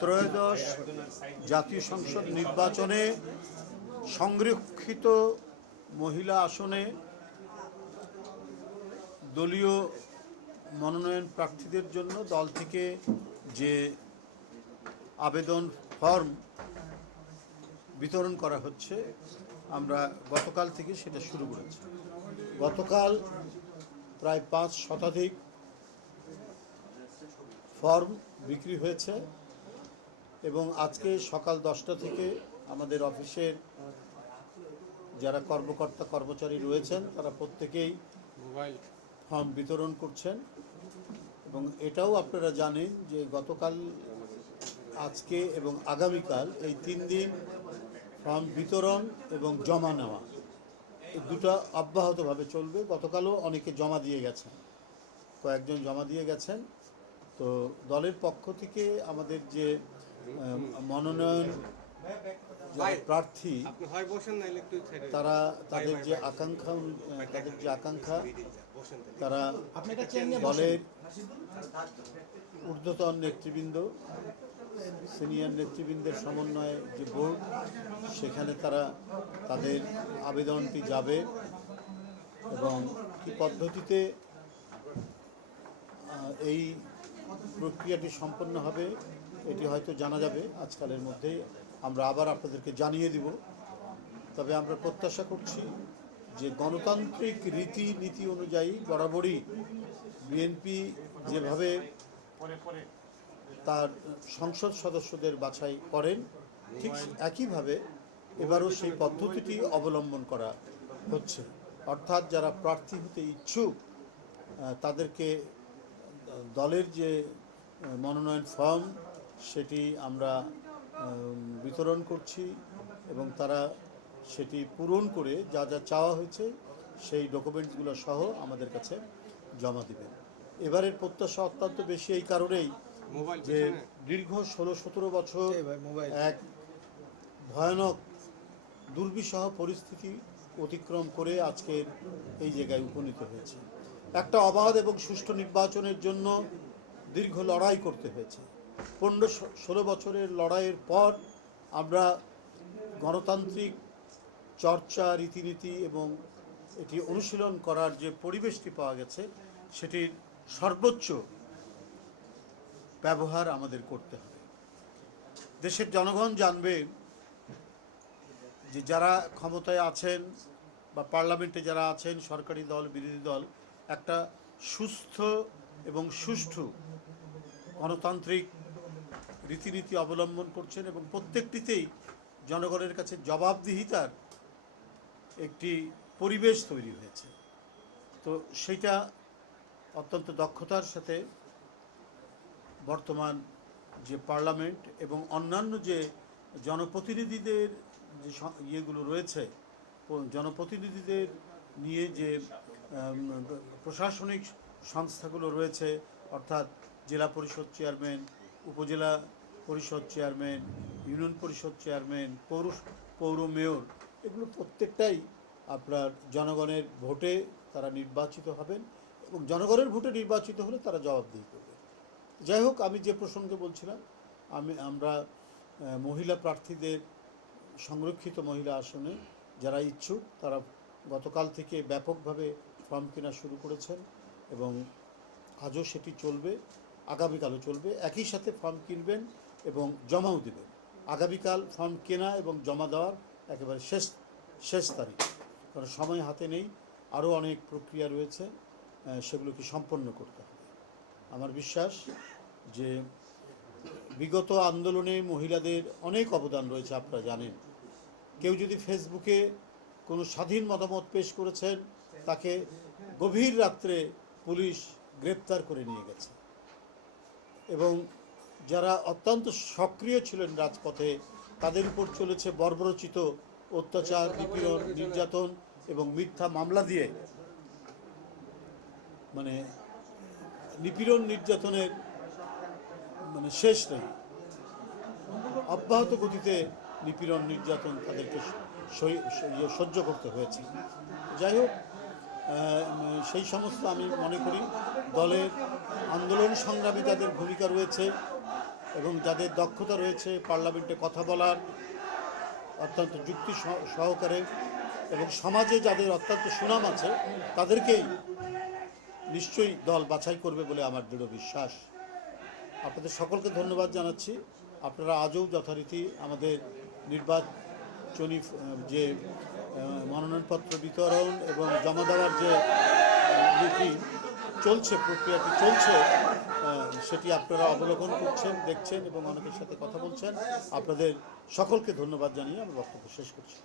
ত্রয়োদশ জাতীয় সংসদ নির্বাচনে সংরক্ষিত মহিলা আসনে দলীয় মনোনয়ন প্রার্থীদের জন্য দল থেকে যে আবেদন ফর্ম বিতরণ করা হচ্ছে, আমরা গতকাল থেকে সেটা শুরু করেছি। গতকাল প্রায় 5 শতাধিক ফর্ম বিক্রি হয়েছে এবং আজকে সকাল 10টা থেকে আমাদের অফিসের যারা কর্মকর্তা কর্মচারী রয়েছেন তারা প্রত্যেকেই ফর্ম বিতরণ করছেন। এবং এটাও আপনারা জানেন যে গতকাল, আজকে এবং আগামীকাল এই 3 দিন ফর্ম বিতরণ এবং জমা নেওয়া এই দুটো অব্যাহতভাবে চলবে। গতকালও অনেকে জমা দিয়ে গেছেন, কয়েকজন জমা দিয়ে গেছেন। তো দলের পক্ষ থেকে আমাদের যে মনোনয়ন প্রার্থী তারা তাদের যে আকাঙ্ক্ষা তারা দলের ঊর্ধ্বতন নেতৃবৃন্দ, সিনিয়র নেতৃবৃন্দের সমন্বয়ে যে বোর্ড, সেখানে তারা তাদের আবেদনটি যাবে এবং কী পদ্ধতিতে এই প্রক্রিয়াটি সম্পন্ন হবে এটি হয়তো জানা যাবে আজকালের মধ্যেই। আমরা আবার আপনাদেরকে জানিয়ে দিব। তবে আমরা প্রত্যাশা করছি যে গণতান্ত্রিক রীতিনীতি অনুযায়ী বরাবরই বিএনপি যেভাবে তার সংসদ সদস্যদের বাছাই করেন, ঠিক একইভাবে এবারও সেই পদ্ধতিটি অবলম্বন করা হচ্ছে। অর্থাৎ যারা প্রার্থী হতে ইচ্ছুক তাদেরকে দলের যে মনোনয়ন ফর্ম সেটি আমরা বিতরণ করছি এবং তারা সেটি পূরণ করে যা যা চাওয়া হয়েছে সেই ডকুমেন্টসগুলো সহ আমাদের কাছে জমা দেবেন। এবারের প্রত্যাশা অত্যন্ত বেশি এই কারণেই যে দীর্ঘ 16-17 বছর এক ভয়ানক দুর্বিষহ পরিস্থিতি অতিক্রম করে আজকের এই জায়গায় উপনীত হয়েছে। একটা অবাধ এবং সুষ্ঠু নির্বাচনের জন্য দীর্ঘ লড়াই করতে হয়েছে। 15-16 বছরের লড়াইয়ের পর আমরা গণতান্ত্রিক চর্চা, রীতিনীতি এবং এটি অনুশীলন করার যে পরিবেশটি পাওয়া গেছে সেটির সর্বোচ্চ ব্যবহার আমাদের করতে হবে। দেশের জনগণ জানবে যে যারা ক্ষমতায় আছেন বা পার্লামেন্টে যারা আছেন, সরকারি দল, বিরোধী দল, একটা সুস্থ এবং সুষ্ঠু গণতান্ত্রিক রীতিনীতি অবলম্বন করছেন এবং প্রত্যেকটিতেই জনগণের কাছে জবাবদিহিতার একটি পরিবেশ তৈরি হয়েছে। তো সেইটা অত্যন্ত দক্ষতার সাথে বর্তমান যে পার্লামেন্ট এবং অন্যান্য যে জনপ্রতিনিধিদের যে ইয়েগুলো রয়েছে, জনপ্রতিনিধিদের নিয়ে যে প্রশাসনিক সংস্থাগুলো রয়েছে, অর্থাৎ জেলা পরিষদ চেয়ারম্যান, উপজেলা পরিষদ চেয়ারম্যান, ইউনিয়ন পরিষদ চেয়ারম্যান, পৌর মেয়র, এগুলো প্রত্যেকটাই আপনার জনগণের ভোটে তারা নির্বাচিত হবেন এবং জনগণের ভোটে নির্বাচিত হলে তারা জবাবদিহি করবে। যাই হোক, আমি যে প্রসঙ্গে বলছিলাম, আমরা মহিলা প্রার্থীদের সংরক্ষিত মহিলা আসনে যারা ইচ্ছুক তারা গতকাল থেকে ব্যাপকভাবে ফর্ম কেনা শুরু করেছেন এবং আজও সেটি চলবে, আগামীকালও চলবে। একই সাথে ফর্ম কিনবেন এবং জমাও দেবেন। আগামীকাল ফর্ম কেনা এবং জমা দেওয়ার একেবারে শেষ তারিখ, কারণ সময় হাতে নেই, আরও অনেক প্রক্রিয়া রয়েছে, সেগুলোকে সম্পন্ন করতে হবে। আমার বিশ্বাস যে বিগত আন্দোলনে মহিলাদের অনেক অবদান রয়েছে, আপনারা জানেন। কেউ যদি ফেসবুকে কোনো স্বাধীন মতামত পেশ করেছেন, তাকে গভীর রাত্রে পুলিশ গ্রেপ্তার করে নিয়ে গেছে এবং যারা অত্যন্ত সক্রিয় ছিলেন রাজপথে তাদের উপর চলেছে বর্বরচিত অত্যাচার, নিপীড়ন, নির্যাতন এবং মিথ্যা মামলা দিয়ে, মানে নিপীড়ন নির্যাতনের শেষ নেই। অব্যাহত গতিতে নিপীড়ন নির্যাতন তাদেরকে সহ্য করতে হয়েছে। যাই হোক, সেই সমস্ত আমি মনে করি দলের আন্দোলন সংগ্রামে যাদের ভূমিকা রয়েছে এবং যাদের দক্ষতা রয়েছে পার্লামেন্টে কথা বলার অত্যন্ত যুক্তি সহকারে এবং সমাজে যাদের অত্যন্ত সুনাম আছে তাদেরকেই নিশ্চয়ই দল বাছাই করবে বলে আমার দৃঢ় বিশ্বাস। আপনাদের সকলকে ধন্যবাদ জানাচ্ছি। আপনারা আজও যথারীতি আমাদের নির্বাচনী যে মনোনয়নপত্র বিতরণ এবং জমা দেওয়ার যে নীতি চলছে, প্রক্রিয়াটি চলছে, সেটি আপনারা অবলোকন করছেন, দেখছেন এবং অনেকের সাথে কথা বলছেন। আপনাদের সকলকে ধন্যবাদ জানিয়ে আমি বক্তব্য শেষ করছি।